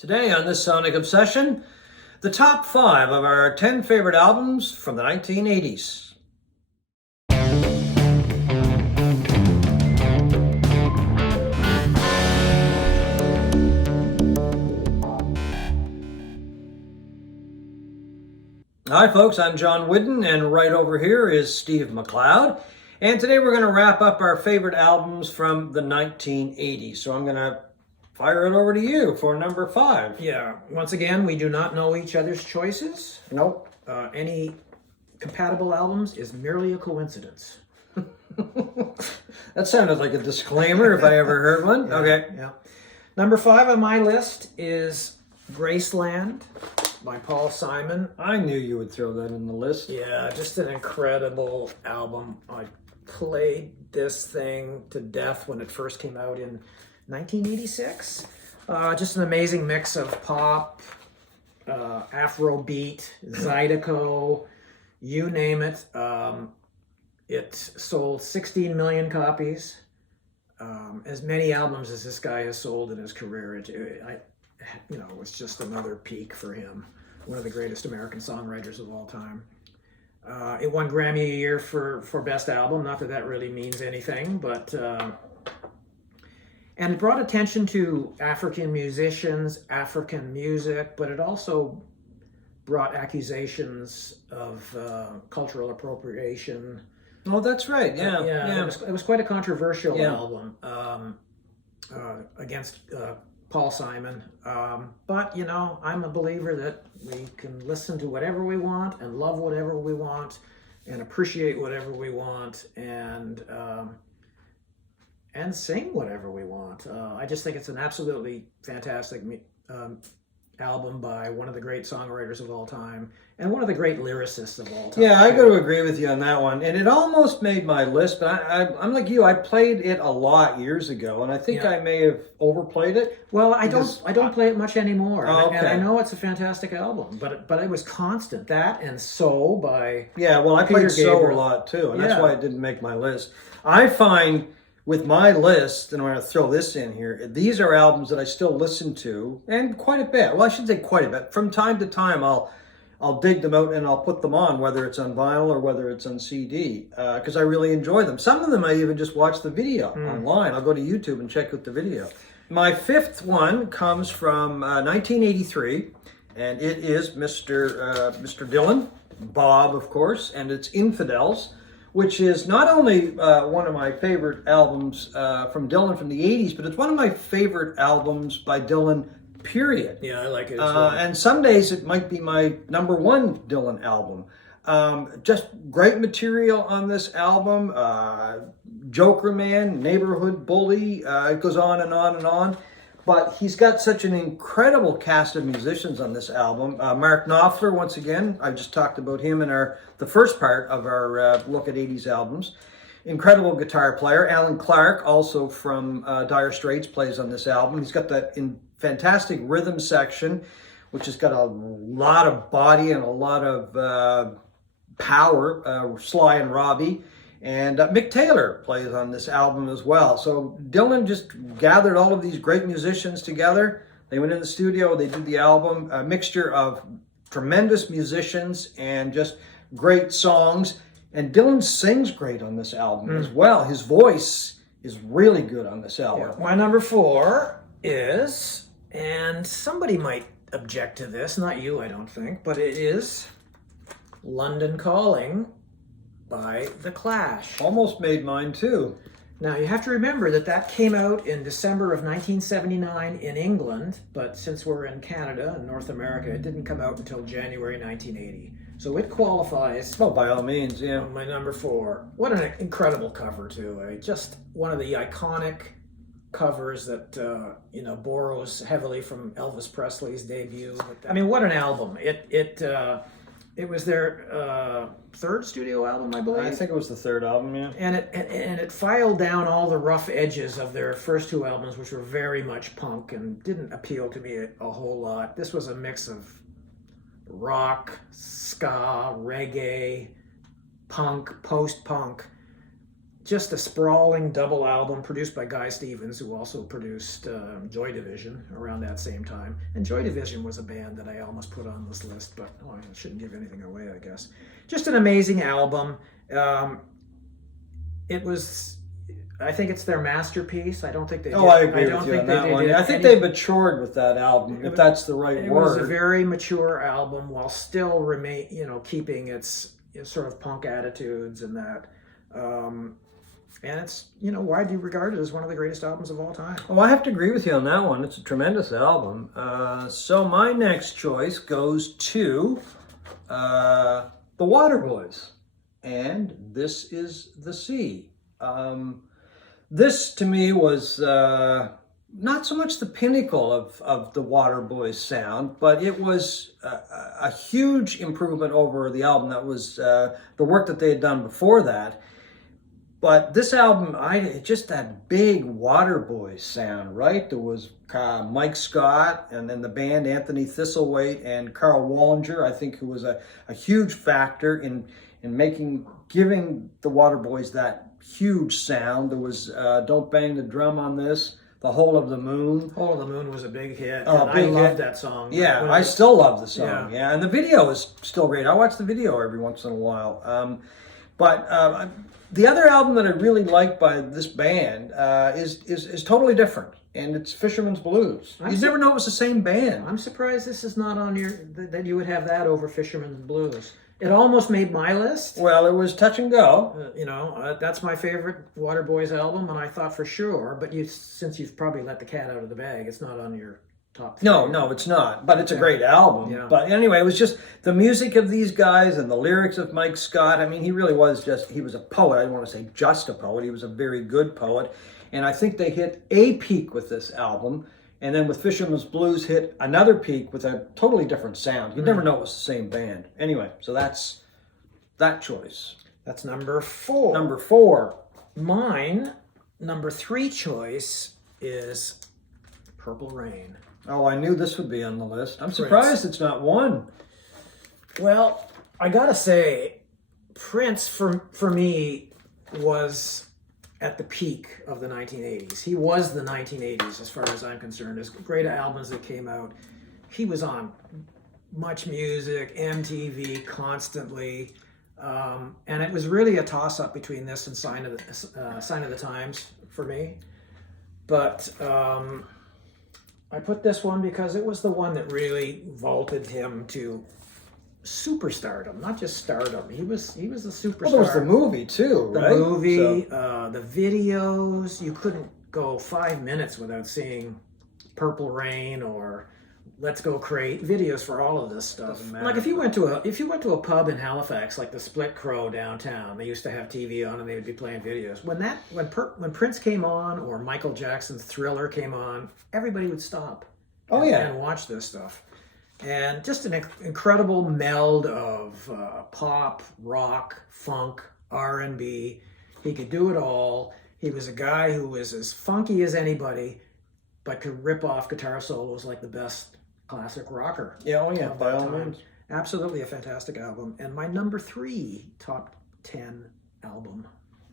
Today on this Sonic Obsession, the top 5 of our 10 favorite albums from the 1980s. Hi folks, I'm John Whidden, and right over here is Steve McLeod. And today we're going to wrap up our favorite albums from the 1980s. So I'm going to fire it over to you for number 5. Yeah, once again, we do not know each other's choices. Nope. Any compatible albums is merely a coincidence. That sounded like a disclaimer if I ever heard one. Yeah, Okay. Yeah. Number 5 on my list is Graceland by Paul Simon. I knew you would throw that in the list. Yeah, just an incredible album. I played this thing to death when it first came out in 1986. Just an amazing mix of pop, Afrobeat, Zydeco, you name it. It sold 16 million copies. As many albums as this guy has sold in his career. It's just another peak for him. One of the greatest American songwriters of all time. It won Grammy a year for Best Album. Not that really means anything, but... And it brought attention to African musicians, African music, but it also brought accusations of cultural appropriation. Oh, that's right. Yeah. Yeah. It was quite a controversial album against Paul Simon. But, I'm a believer that we can listen to whatever we want and love whatever we want and appreciate whatever we want and sing whatever we want. I just think it's an absolutely fantastic album by one of the great songwriters of all time and one of the great lyricists of all time. Yeah, I got to agree with you on that one. And it almost made my list, but I'm like you. I played it a lot years ago, and I think I may have overplayed it. Well, I don't play it much anymore. Oh, okay. And I know it's a fantastic album, but it was constant. That and So by I Peter played So Gabriel. a lot too, and that's why it didn't make my list. I find with my list, and I'm going to throw this in here, these are albums that I still listen to, and quite a bit. Well, I should say quite a bit. From time to time, I'll dig them out and I'll put them on, whether it's on vinyl or whether it's on CD, because I really enjoy them. Some of them I even just watch the video online. I'll go to YouTube and check out the video. My 5th one comes from 1983, and it is Mr. Dylan, Bob, of course, and it's Infidels, which is not only one of my favorite albums from Dylan from the 80s, but it's one of my favorite albums by Dylan, period. Yeah, I like it as well. And some days it might be my number 1 Dylan album. Just great material on this album. Joker Man, Neighborhood Bully, it goes on and on and on. But he's got such an incredible cast of musicians on this album. Mark Knopfler, once again, I just talked about him in the first part of our look at 80s albums. Incredible guitar player. Alan Clark, also from Dire Straits, plays on this album. He's got that fantastic rhythm section, which has got a lot of body and a lot of power. Sly and Robbie. And Mick Taylor plays on this album as well. So Dylan just gathered all of these great musicians together. They went in the studio, they did the album, a mixture of tremendous musicians and just great songs. And Dylan sings great on this album as well. His voice is really good on this album. Yeah. My number 4 is, and somebody might object to this, not you, I don't think, but it is London Calling by The Clash. Almost made mine too. Now, you have to remember that came out in December of 1979 in England, but since we're in Canada and North America, it didn't come out until January 1980. So it qualifies. Oh, by all means, yeah. My number 4. What an incredible cover, too. Just one of the iconic covers that, borrows heavily from Elvis Presley's debut. I mean, what an album. It was their 3rd studio album, I believe. I think it was the 3rd album, yeah. And it filed down all the rough edges of their first 2 albums, which were very much punk and didn't appeal to me a whole lot. This was a mix of rock, ska, reggae, punk, post-punk. just a sprawling double album produced by Guy Stevens, who also produced Joy Division around that same time. And Joy Division was a band that I almost put on this list, but I shouldn't give anything away, I guess. Just an amazing album. It was, I think it's their masterpiece. I don't think they. I agree with you on that one. I think they matured with that album, if that's the right word. It was a very mature album while still keeping its sort of punk attitudes and that. And it's, widely regarded as one of the greatest albums of all time. Oh, I have to agree with you on that one. It's a tremendous album. So my next choice goes to the Waterboys, and This Is the Sea. This, to me, was not so much the pinnacle of the Waterboys sound, but it was a huge improvement over the album that was the work that they had done before that. But this album, just that big Waterboys sound, right? There was Mike Scott, and then the band Anthony Thistlethwaite and Carl Wallinger, I think, who was a huge factor in giving the Waterboys that huge sound. There was Don't Bang the Drum on this, The Whole of the Moon. Whole of the Moon was a big hit. Oh, and I loved that song. Yeah, I still love the song. Yeah, and the video is still great. I watch the video every once in a while. But the other album that I really like by this band is totally different, and it's Fisherman's Blues. You never know it was the same band. I'm surprised this is not on that you would have that over Fisherman's Blues. It almost made my list. Well, it was touch and go. That's my favorite Waterboys album, and I thought for sure. But since you've probably let the cat out of the bag, it's not on your top 3. No, it's not. But it's a great album. Yeah. But anyway, it was just the music of these guys and the lyrics of Mike Scott. I mean, he really was he was a poet. I don't want to say just a poet. He was a very good poet. And I think they hit a peak with this album. And then with Fisherman's Blues hit another peak with a totally different sound. You never know it was the same band. Anyway, so that's that choice. That's number 4. Number 4. Mine, number 3 choice is Purple Rain. Oh, I knew this would be on the list. I'm surprised it's not 1. Well, I gotta say, Prince for me was at the peak of the 1980s. He was the 1980s as far as I'm concerned. There's great albums that came out. He was on Much Music, MTV constantly. And it was really a toss-up between this and Sign of the Times for me. But I put this one because it was the one that really vaulted him to superstardom, not just stardom. He was a superstar. Well, there was the movie too, right? The movie, the videos. You couldn't go 5 minutes without seeing Purple Rain or Let's Go Crazy videos for all of this stuff. Like if you went to a pub in Halifax, like the Split Crow downtown, they used to have TV on and they would be playing videos. When Prince came on or Michael Jackson's Thriller came on, everybody would stop. And watch this stuff. And just an incredible meld of pop, rock, funk, R&B. He could do it all. He was a guy who was as funky as anybody, but could rip off guitar solos like the best classic rocker. Yeah, by all means. Absolutely a fantastic album. And my number 3 top 10 album.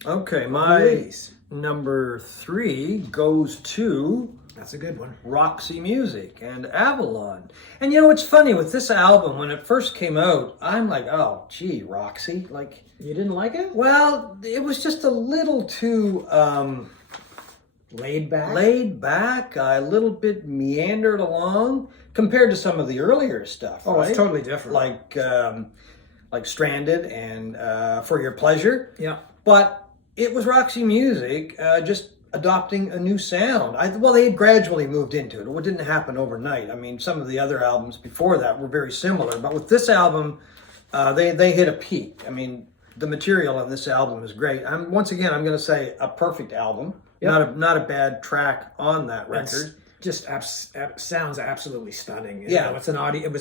Okay, my number 3 goes to... That's a good one. Roxy Music and Avalon. And it's funny, with this album, when it first came out, I'm like, oh, gee, Roxy. Like, you didn't like it? Well, it was just a little too... laid back, a little bit meandered along compared to some of the earlier stuff. Oh, right? It's totally different. Like Stranded and For Your Pleasure. Yeah. But it was Roxy Music just adopting a new sound. They had gradually moved into it. It didn't happen overnight. I mean, some of the other albums before that were very similar, but with this album, they hit a peak. I mean, the material on this album is great. I'm going to say a perfect album. Yep. Not a bad track on that record. Just sounds absolutely stunning. Yeah, it was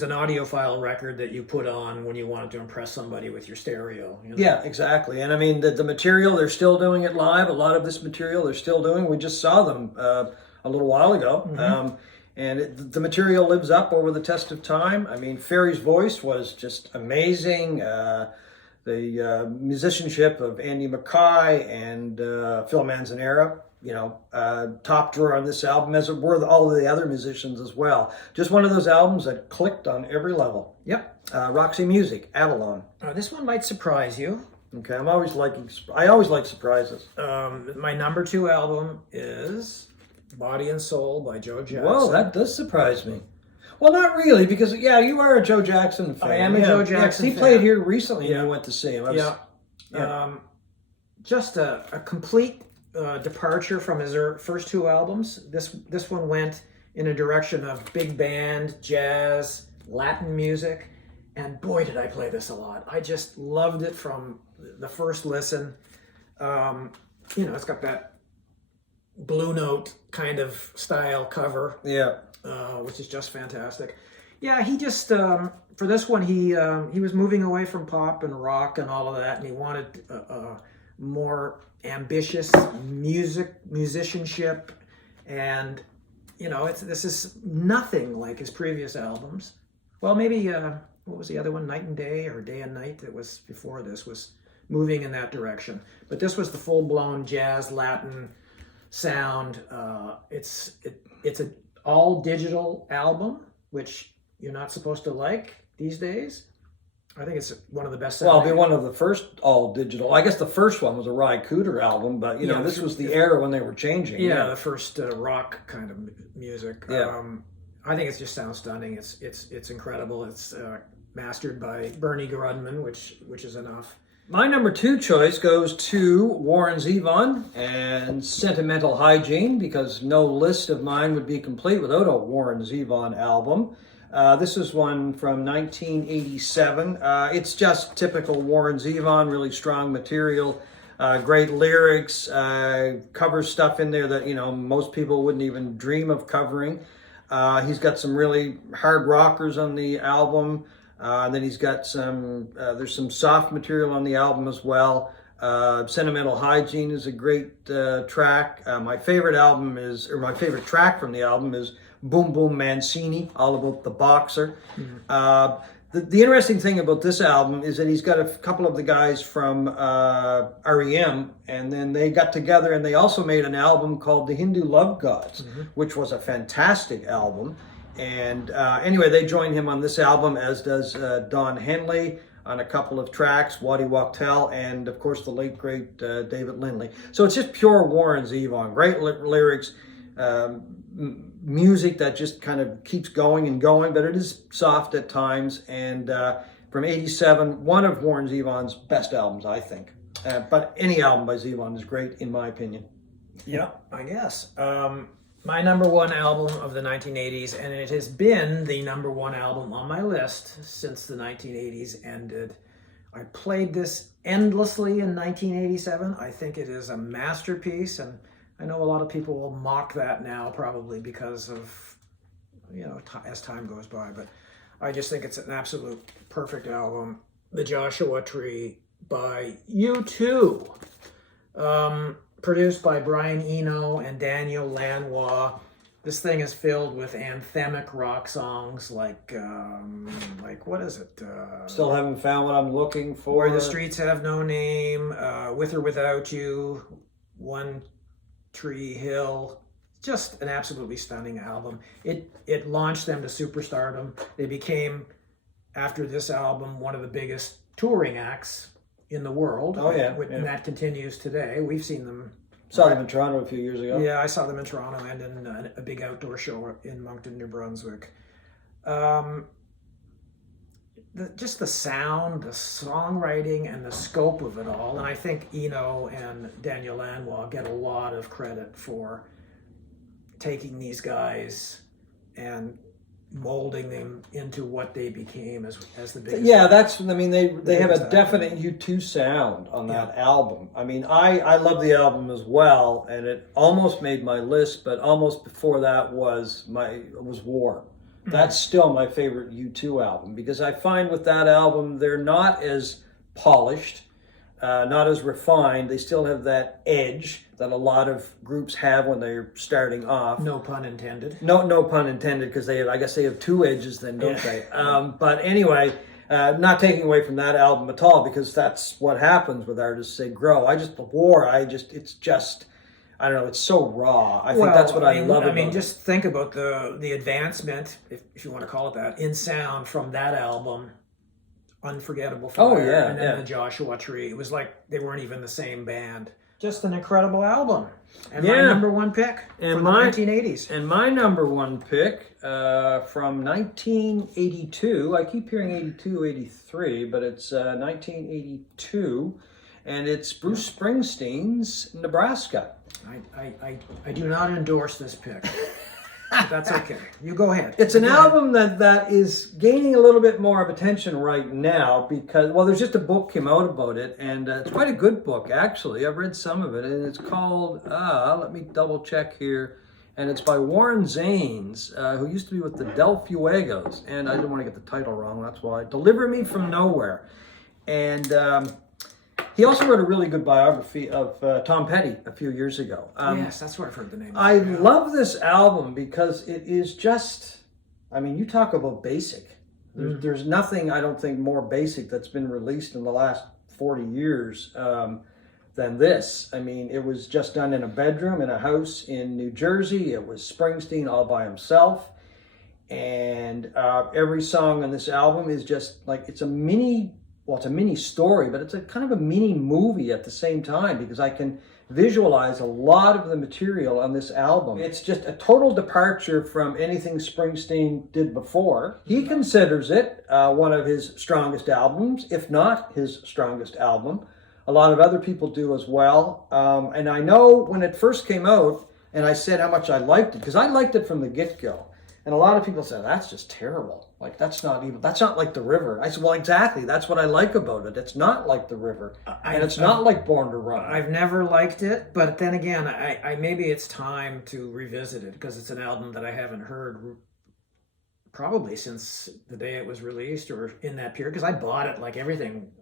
an audiophile record that you put on when you wanted to impress somebody with your stereo. Yeah, exactly. And I mean, the material, they're still doing it live. A lot of this material they're still doing. We just saw them a little while ago. Mm-hmm. And the material lives up over the test of time. I mean, Ferry's voice was just amazing. musicianship of Andy Mackay and Phil Manzanera. Top drawer on this album, as it were all of the other musicians as well. Just one of those albums that clicked on every level. Yep. Roxy Music, Avalon. This one might surprise you. Okay, I always like surprises. My number 2 album is Body and Soul by Joe Jackson. Whoa, that does surprise me. Well, not really, because you are a Joe Jackson fan. I am a Joe Jackson he fan. played here recently and I went to see him. Just a complete departure from his first 2 albums. This one went in a direction of big band, jazz, Latin music, and boy did I play this a lot. I just loved it from the first listen. It's got that Blue Note kind of style cover, which is just fantastic. Yeah, he just for this one he was moving away from pop and rock and all of that, and he wanted more ambitious musicianship, and this is nothing like his previous albums. Well, maybe what was the other one, Night and Day or Day and Night, that was before this, was moving in that direction, but this was the full-blown jazz Latin sound. It's an all digital album, which you're not supposed to like these days. I think it's one of the best. Well, it'll be one of the first all digital. I guess the first one was a Ry Cooder album, but this was the era when they were changing. Yeah, the first rock kind of music. Yeah. I think it just sounds stunning. It's incredible. It's mastered by Bernie Grudman, which is enough. My number 2 choice goes to Warren Zevon and Sentimental Hygiene, because no list of mine would be complete without a Warren Zevon album. This is one from 1987. It's just typical Warren Zevon, really strong material, great lyrics, covers stuff in there that most people wouldn't even dream of covering. He's got some really hard rockers on the album. And then he's got there's some soft material on the album as well. Sentimental Hygiene is a great track. My favorite track from the album is Boom Boom Mancini, all about the boxer. Mm-hmm. The interesting thing about this album is that he's got a couple of the guys from REM, and then they got together and they also made an album called The Hindu Love Gods, mm-hmm. which was a fantastic album. And anyway, they joined him on this album, as does Don Henley on a couple of tracks, Waddy Wachtel, and of course the late great David Lindley. So it's just pure Warren Zevon, great lyrics, music that just kind of keeps going and going, but it is soft at times. And from '87, one of Warren Zevon's best albums, I think. But any album by Zevon is great, in my opinion. Yeah, I guess. My number 1 album of the 1980s, and it has been the number 1 album on my list since the 1980s ended. I played this endlessly in 1987. I think it is a masterpiece, and I know a lot of people will mock that now, probably because of, as time goes by, but I just think it's an absolute perfect album. The Joshua Tree by U2. Produced by Brian Eno and Daniel Lanois. This thing is filled with anthemic rock songs like what is it? Still haven't found what I'm looking for. Where the Streets Have No Name, With or Without You, One Tree Hill. Just an absolutely stunning album. It launched them to superstardom. They became, after this album, one of the biggest touring acts in the world. Oh, yeah. And that continues today. We've seen them. Saw them in Toronto a few years ago. Yeah, I saw them in Toronto and in a big outdoor show in Moncton, New Brunswick. Just the sound, the songwriting, and the scope of it all. And I think Eno and Daniel Lanois get a lot of credit for taking these guys and molding them into what they became as the biggest. Yeah, they have a definite U2 sound on that album. I mean, I love the album as well, and it almost made my list, but almost before that was War. That's still my favorite U2 album, because I find with that album they're not as polished, not as refined. They still have that edge that a lot of groups have when they're starting off. No pun intended. No pun intended, because I guess they have 2 edges then, don't they? But anyway, Not taking away from that album at all, because that's what happens with artists. They grow. It's just, I don't know, it's so raw. I think that's what I love about it. Just think about the advancement, if you want to call it that, in sound from that album, Unforgettable Fire, and then the Joshua Tree. It was like they weren't even the same band. Just an incredible album. And my number one pick from the 1980s. And my number one pick from 1982, I keep hearing 82, 83, but it's 1982, and it's Bruce Springsteen's Nebraska. I do not endorse this pick. But that's okay. You go ahead. It's an album that is gaining a little bit more of attention right now because, well, there's just a book came out about it, and it's quite a good book, actually. I've read some of it, and it's called, let me double check here, and it's by Warren Zanes, who used to be with the Del Fuegos, and I didn't want to get the title wrong, that's why. Deliver Me From Nowhere. And he also wrote a really good biography of Tom Petty a few years ago. Yes, that's where I've heard the name. I love this album because it is just, I mean, you talk about basic. There's nothing, I don't think, more basic that's been released in the last 40 years than this. I mean, it was just done in a bedroom in a house in New Jersey. It was Springsteen all by himself. And every song on this album is just like, it's a mini story, but it's a kind of a mini movie at the same time, because I can visualize a lot of the material on this album. It's just a total departure from anything Springsteen did before. He considers it one of his strongest albums, if not his strongest album. A lot of other people do as well. And I know when it first came out, and I said how much I liked it, because I liked it from the get-go. And a lot of people said, that's just terrible. Like, that's not like The River. I said, well, exactly. That's what I like about it. It's not like The River. And it's not like Born to Run. I've never liked it, but then again, I maybe it's time to revisit it, because it's an album that I haven't heard probably since the day it was released, or in that period, because I bought it like everything.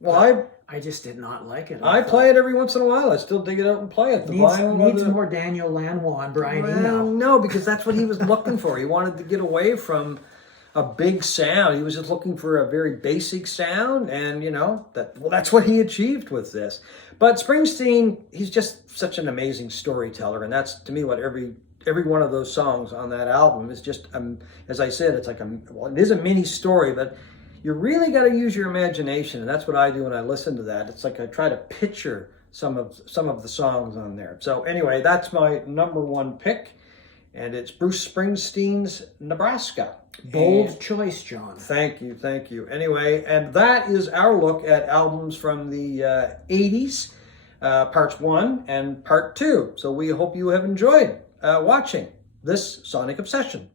Well, I just did not like it. I play it every once in a while. I still dig it out and play it. Needs more Daniel Lanois and Brian Eno. No, because that's what he was looking for. He wanted to get away from a big sound. He was just looking for a very basic sound, and that's what he achieved with this. But Springsteen, he's just such an amazing storyteller, and that's to me what every one of those songs on that album is just. As I said, it's like it is a mini story, but you really got to use your imagination, and that's what I do when I listen to that. It's like I try to picture some of the songs on there. So anyway, that's my number one pick, and it's Bruce Springsteen's Nebraska. Bold choice, John. Thank you. Anyway, and that is our look at albums from the 80s, parts 1 and part 2. So we hope you have enjoyed watching this Sonic Obsession.